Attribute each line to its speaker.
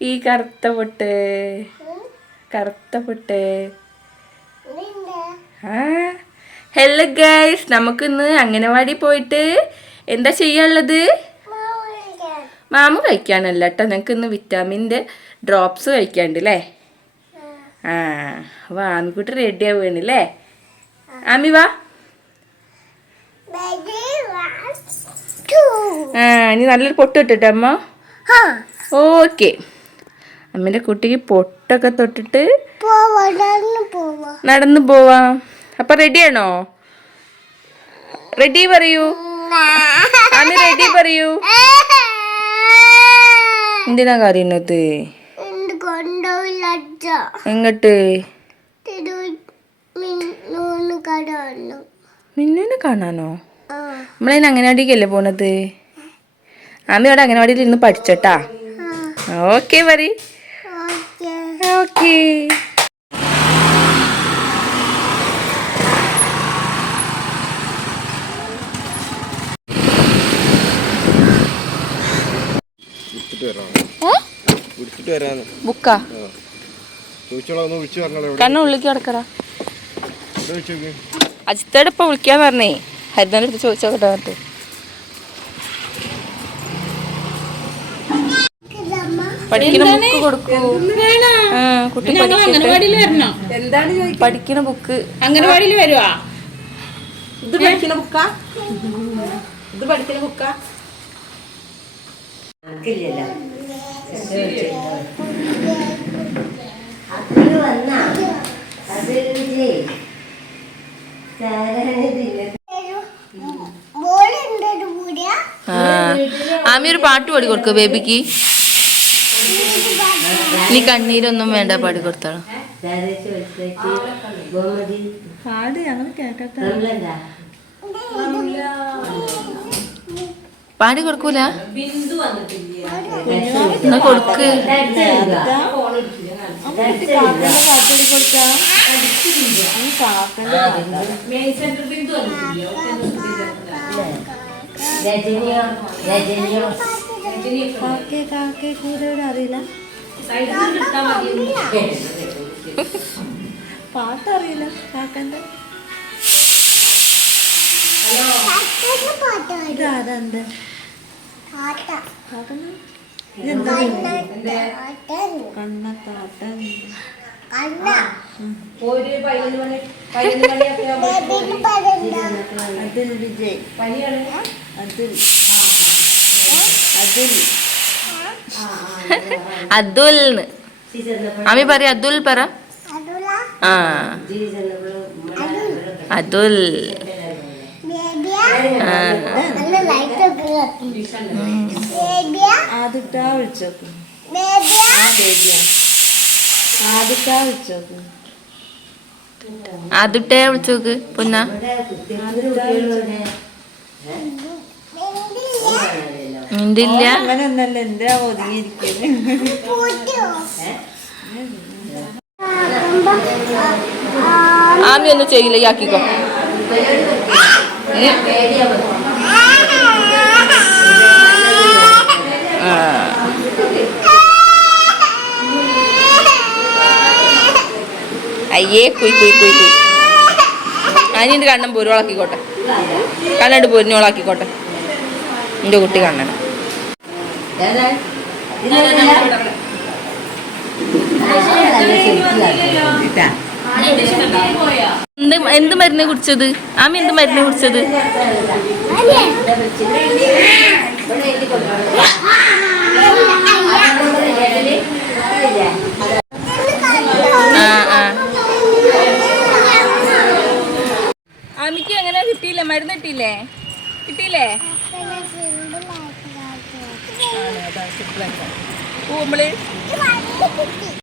Speaker 1: ഈ കറുത്ത പൊട്ട്. കറുത്ത പൊട്ട്. ഹലോ ഗൈസ് നമുക്കിന്ന് അംഗനവാടി പോയിട്ട് എന്താ ചെയ്യാനുള്ളത്? മാമു കഴിക്കാനല്ല കേട്ടോ. നിങ്ങൾക്ക് ഇന്ന് വിറ്റാമിന്റെ ഡ്രോപ്സ് കഴിക്കാണ്ട് അല്ലേ? ആ. അപ്പോൾ ആമിക്കുട്ടി റെഡി ആവുകയാണ് അല്ലേ? ആമി വാ. ആ ഇനി നല്ലൊരു പൊട്ട് ഇട്ടിട്ടമ്മ അമ്മ. ഓക്കെ അമ്മേന്റെ കുട്ടിക്ക് പൊട്ടൊക്കെ തൊട്ടിട്ട് നടന്നു പോവാം. അപ്പൊ റെഡിയാണോ റെഡി പറയൂ. ആമി റെഡി പറയൂ. എന്തിനാ
Speaker 2: കൊണ്ടുപോയില്ല
Speaker 1: എങ്ങട്ട്? മിന്നുവിനെ കാണാനോ? നമ്മളതിന് അങ്ങനവാടിക്കല്ലേ പോണത്? ആമി അവിടെ അംഗനവാടിയിൽ ഇരുന്ന് പഠിച്ചോട്ടാ. ഓക്കെ പറ
Speaker 2: ഓക്കെ.
Speaker 1: ബുക്കാ?
Speaker 3: ചോദിച്ചോളാം ഒന്ന് വിളിച്ചു പറഞ്ഞോളൂ എവിടെ?
Speaker 1: കണ്ണ ഉള്ളിക്ക് കിടക്കടാ.
Speaker 3: എവിടെ ചോദിച്ചു
Speaker 1: അജിത്തോടെ ഇപ്പൊ വിളിക്കാന്ന് പറഞ്ഞേ. ഹരിതന്റെ അടുത്ത് ചോദിച്ചോട്ടെ പറഞ്ഞിട്ട് പഠിക്കുന്ന ബുക്ക് കൊടുക്കൂ. കുട്ടി പഠിക്കുന്ന ബുക്ക്.
Speaker 4: അംഗനവാടിയിൽ വരുവാ?
Speaker 1: ഇത് പഠിക്കുന്ന ബുക്കാ? ഇത് പഠിക്കുന്ന ബുക്കാ? ആമി ഒരു പാട്ട് പാടി കൊടുക്കോ ബേബിക്ക്. നീ കണ്ണീരൊന്നും വേണ്ട പാടി കൊടുത്താളോ. പാടി കൊടുക്കൂല? എന്നാ കൊടുക്ക്.
Speaker 4: രജനിയോ? കാക്കന്റെ
Speaker 2: പാട്ടൊന്ന് പാട്ട് പാടി.
Speaker 4: ഇതാരെന്ത്
Speaker 2: പാട്ട.
Speaker 4: കാക്കന്
Speaker 2: കണ്ണത്താട്ടൻ.
Speaker 4: കണ്ണത്താട്ടൻ അതിൽ അതിൽ അതുൽ
Speaker 1: ആമി പറ അതുൽ. പറ.
Speaker 2: അതുല.
Speaker 1: ആ. അതുൽ.
Speaker 2: ബേബിയാ.
Speaker 1: ആ.
Speaker 2: നല്ല light ഒക്കെ കത്തി. ബേബിയാ.
Speaker 4: ആദ്യത്താ
Speaker 2: ബേബിയാ?
Speaker 4: ആദ്യത്താ വിളിച്ചോക്ക്.
Speaker 1: അതുട്ടേ വിളിച്ചോക്ക് പൊന്ന.
Speaker 2: മിണ്ടിയില്ലേ? ആമിയൊന്നും?
Speaker 1: ആമി ഒന്നും ചെയ്യില്ല ആക്കിക്കോ. അയ്യേ കുയ് കുയ് കുയ് കുയ്. അനിന്റെ കണ്ണൻ പൊരുവളാക്കിക്കോട്ടെ. കണ്ണണ്ട് പൊരിഞ്ഞോളാക്കിക്കോട്ടെ. എന്റെ കുട്ടി കണ്ണൻ. എന്ത് എന്ത് മരുന്ന് കുടിച്ചത്? ആമി എന്ത് മരുന്ന് കുടിച്ചത്? ആ ആ ആമിക്ക് എങ്ങനെ കിട്ടിയില്ലേ മരുന്ന് കിട്ടിയില്ലേ? കിട്ടിയില്ലേ. ഓ
Speaker 2: നമ്മൾ.